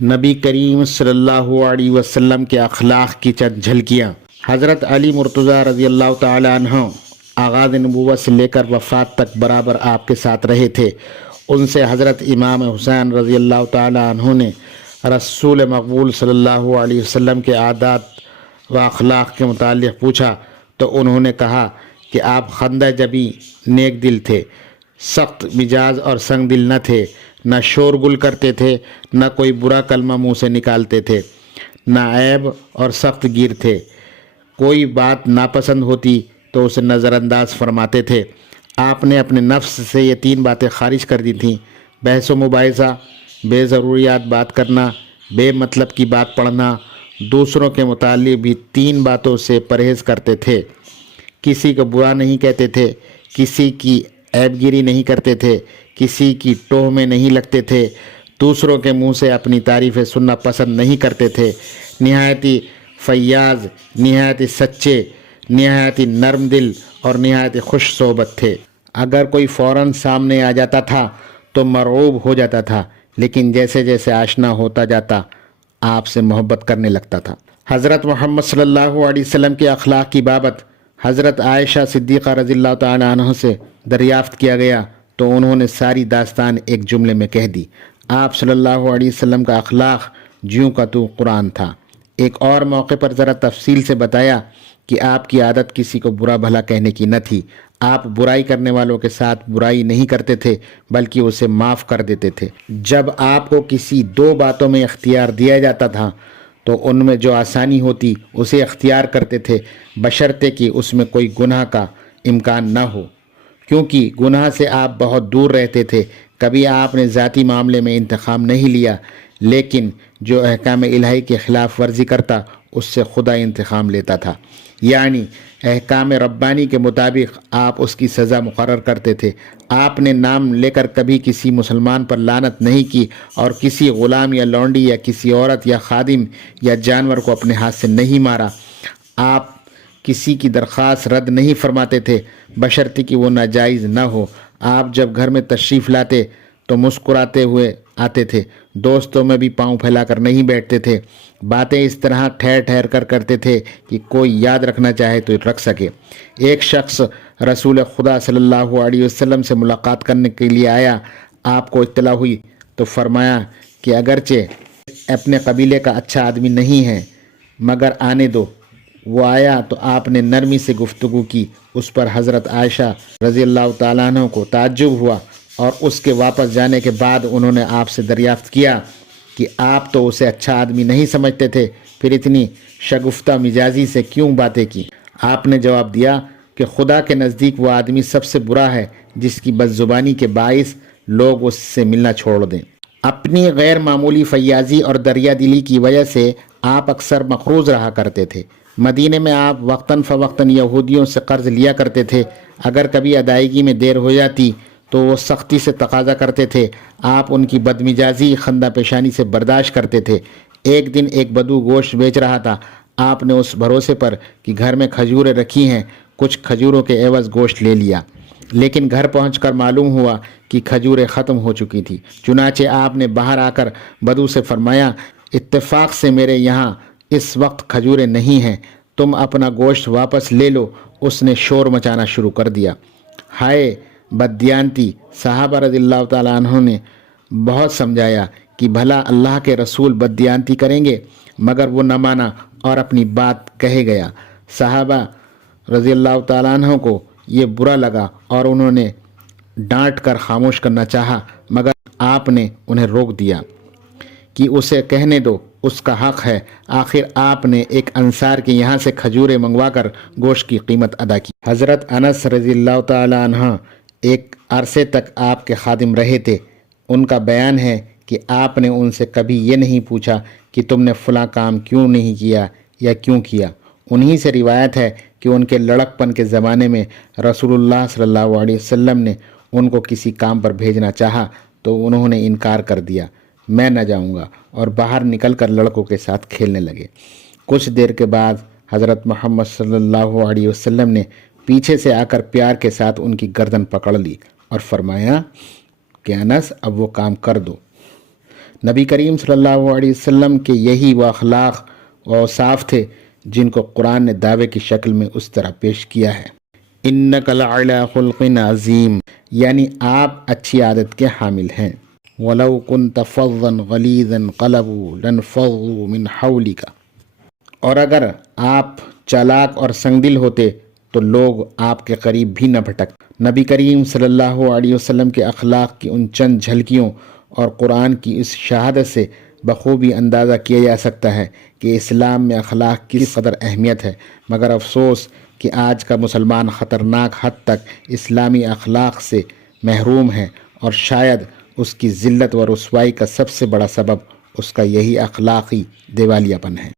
نبی کریم صلی اللہ علیہ وسلم کے اخلاق کی چند جھلکیاں۔ حضرت علی مرتضیٰ رضی اللہ تعالی عنہ آغاز نبوت سے لے کر وفات تک برابر آپ کے ساتھ رہے تھے۔ ان سے حضرت امام حسین رضی اللہ تعالی عنہ نے رسول مقبول صلی اللہ علیہ وسلم کے عادات و اخلاق کے متعلق پوچھا تو انہوں نے کہا کہ آپ خندہ جبی نیک دل تھے، سخت مزاج اور سنگ دل نہ تھے، نہ شور گل کرتے تھے، نہ کوئی برا کلمہ منہ سے نکالتے تھے، نہ عیب اور سخت گیر تھے۔ کوئی بات ناپسند ہوتی تو اسے نظر انداز فرماتے تھے۔ آپ نے اپنے نفس سے یہ 3 باتیں خارج کر دی تھیں: بحث و مباحثہ، بے ضروریات بات کرنا، بے مطلب کی بات پڑھنا۔ دوسروں کے متعلق بھی 3 باتوں سے پرہیز کرتے تھے: کسی کو برا نہیں کہتے تھے، کسی کی عیب گیری نہیں کرتے تھے، کسی کی ٹوہ میں نہیں لگتے تھے، دوسروں کے منہ سے اپنی تعریفیں سننا پسند نہیں کرتے تھے، نہایت ہی فیاض، نہایت ہی سچے، نہایت ہی نرم دل اور نہایت ہی خوش صحبت تھے۔ اگر کوئی فوراً سامنے آ جاتا تھا تو مرعوب ہو جاتا تھا، لیکن جیسے جیسے آشنا ہوتا جاتا آپ سے محبت کرنے لگتا تھا۔ حضرت محمد صلی اللہ علیہ وسلم کے اخلاق کی بابت حضرت عائشہ صدیقہ رضی اللہ تعالی عنہ سے دریافت کیا گیا تو انہوں نے ساری داستان ایک جملے میں کہہ دی۔ آپ صلی اللہ علیہ وسلم کا اخلاق جیوں کا تو قرآن تھا۔ ایک اور موقع پر ذرا تفصیل سے بتایا کہ آپ کی عادت کسی کو برا بھلا کہنے کی نہ تھی۔ آپ برائی کرنے والوں کے ساتھ برائی نہیں کرتے تھے بلکہ اسے معاف کر دیتے تھے۔ جب آپ کو کسی 2 باتوں میں اختیار دیا جاتا تھا تو ان میں جو آسانی ہوتی اسے اختیار کرتے تھے، بشرطے کہ اس میں کوئی گناہ کا امکان نہ ہو، کیونکہ گناہ سے آپ بہت دور رہتے تھے۔ کبھی آپ نے ذاتی معاملے میں انتقام نہیں لیا، لیکن جو احکام الہی کے خلاف ورزی کرتا اس سے خدا انتقام لیتا تھا، یعنی احکام ربانی کے مطابق آپ اس کی سزا مقرر کرتے تھے۔ آپ نے نام لے کر کبھی کسی مسلمان پر لعنت نہیں کی اور کسی غلام یا لونڈی یا کسی عورت یا خادم یا جانور کو اپنے ہاتھ سے نہیں مارا۔ آپ کسی کی درخواست رد نہیں فرماتے تھے بشرطے کہ وہ ناجائز نہ ہو۔ آپ جب گھر میں تشریف لاتے تو مسکراتے ہوئے آتے تھے، دوستوں میں بھی پاؤں پھیلا کر نہیں بیٹھتے تھے، باتیں اس طرح ٹھہر ٹھہر کر کرتے تھے کہ کوئی یاد رکھنا چاہے تو رکھ سکے۔ ایک شخص رسول خدا صلی اللہ علیہ وسلم سے ملاقات کرنے کے لیے آیا۔ آپ کو اطلاع ہوئی تو فرمایا کہ اگرچہ اپنے قبیلے کا اچھا آدمی نہیں ہے مگر آنے دو۔ وہ آیا تو آپ نے نرمی سے گفتگو کی۔ اس پر حضرت عائشہ رضی اللہ تعالیٰ عنہ کو تعجب ہوا اور اس کے واپس جانے کے بعد انہوں نے آپ سے دریافت کیا کہ آپ تو اسے اچھا آدمی نہیں سمجھتے تھے، پھر اتنی شگفتہ مزاجی سے کیوں باتیں کی؟ آپ نے جواب دیا کہ خدا کے نزدیک وہ آدمی سب سے برا ہے جس کی بدزبانی کے باعث لوگ اس سے ملنا چھوڑ دیں۔ اپنی غیر معمولی فیاضی اور دریا دلی کی وجہ سے آپ اکثر مقروض رہا کرتے تھے۔ مدینے میں آپ وقتاً فوقتاً یہودیوں سے قرض لیا کرتے تھے۔ اگر کبھی ادائیگی میں دیر ہو جاتی تو وہ سختی سے تقاضا کرتے تھے۔ آپ ان کی بدمزاجی خندہ پیشانی سے برداشت کرتے تھے۔ ایک دن ایک بدو گوشت بیچ رہا تھا۔ آپ نے اس بھروسے پر کہ گھر میں کھجوریں رکھی ہیں کچھ کھجوروں کے عوض گوشت لے لیا، لیکن گھر پہنچ کر معلوم ہوا کہ کھجوریں ختم ہو چکی تھیں۔ چنانچہ آپ نے باہر آ کر بدو سے فرمایا، اتفاق سے میرے یہاں اس وقت کھجوریں نہیں ہیں، تم اپنا گوشت واپس لے لو۔ اس نے شور مچانا شروع کر دیا۔ ہائے بددیانتی! صحابہ رضی اللہ تعالیٰ عنہ نے بہت سمجھایا کہ بھلا اللہ کے رسول بددیانتی کریں گے، مگر وہ نہ مانا اور اپنی بات کہے گیا۔ صحابہ رضی اللہ تعالیٰ عنہ کو یہ برا لگا اور انہوں نے ڈانٹ کر خاموش کرنا چاہا، مگر آپ نے انہیں روک دیا کہ اسے کہنے دو، اس کا حق ہے۔ آخر آپ نے ایک انصار کے یہاں سے کھجوریں منگوا کر گوشت کی قیمت ادا کی۔ حضرت انس رضی اللہ تعالی عنہ ایک عرصے تک آپ کے خادم رہے تھے۔ ان کا بیان ہے کہ آپ نے ان سے کبھی یہ نہیں پوچھا کہ تم نے فلاں کام کیوں نہیں کیا یا کیوں کیا۔ انہی سے روایت ہے کہ ان کے لڑک پن کے زمانے میں رسول اللہ صلی اللہ علیہ وسلم نے ان کو کسی کام پر بھیجنا چاہا تو انہوں نے انکار کر دیا، میں نہ جاؤں گا، اور باہر نکل کر لڑکوں کے ساتھ کھیلنے لگے۔ کچھ دیر کے بعد حضرت محمد صلی اللہ علیہ وسلم نے پیچھے سے آ کر پیار کے ساتھ ان کی گردن پکڑ لی اور فرمایا کہ انس اب وہ کام کر دو۔ نبی کریم صلی اللہ علیہ وسلم کے یہی وہ اخلاق و اوصاف تھے جن کو قرآن نے دعوے کی شکل میں اس طرح پیش کیا ہے، اِنَّكَ لَعَلَىٰ خُلْقٍ عَظِيمٍ، یعنی آپ اچھی عادت کے حامل ہیں۔ وَلَوْ كُنْتَ فَظًّا غَلِيظَ الْقَلْبِ لَانفَضُّوا مِنْ حَوْلِكَ، اور اگر آپ چالاک اور سنگ دل ہوتے تو لوگ آپ کے قریب بھی نہ بھٹک۔ نبی کریم صلی اللہ علیہ وسلم کے اخلاق کی ان چند جھلکیوں اور قرآن کی اس شہادت سے بخوبی اندازہ کیا جا سکتا ہے کہ اسلام میں اخلاق کی کس قدر اہمیت ہے، مگر افسوس کہ آج کا مسلمان خطرناک حد تک اسلامی اخلاق سے محروم ہے، اور شاید اس کی ذلت و رسوائی کا سب سے بڑا سبب اس کا یہی اخلاقی دیوالیہ پن ہے۔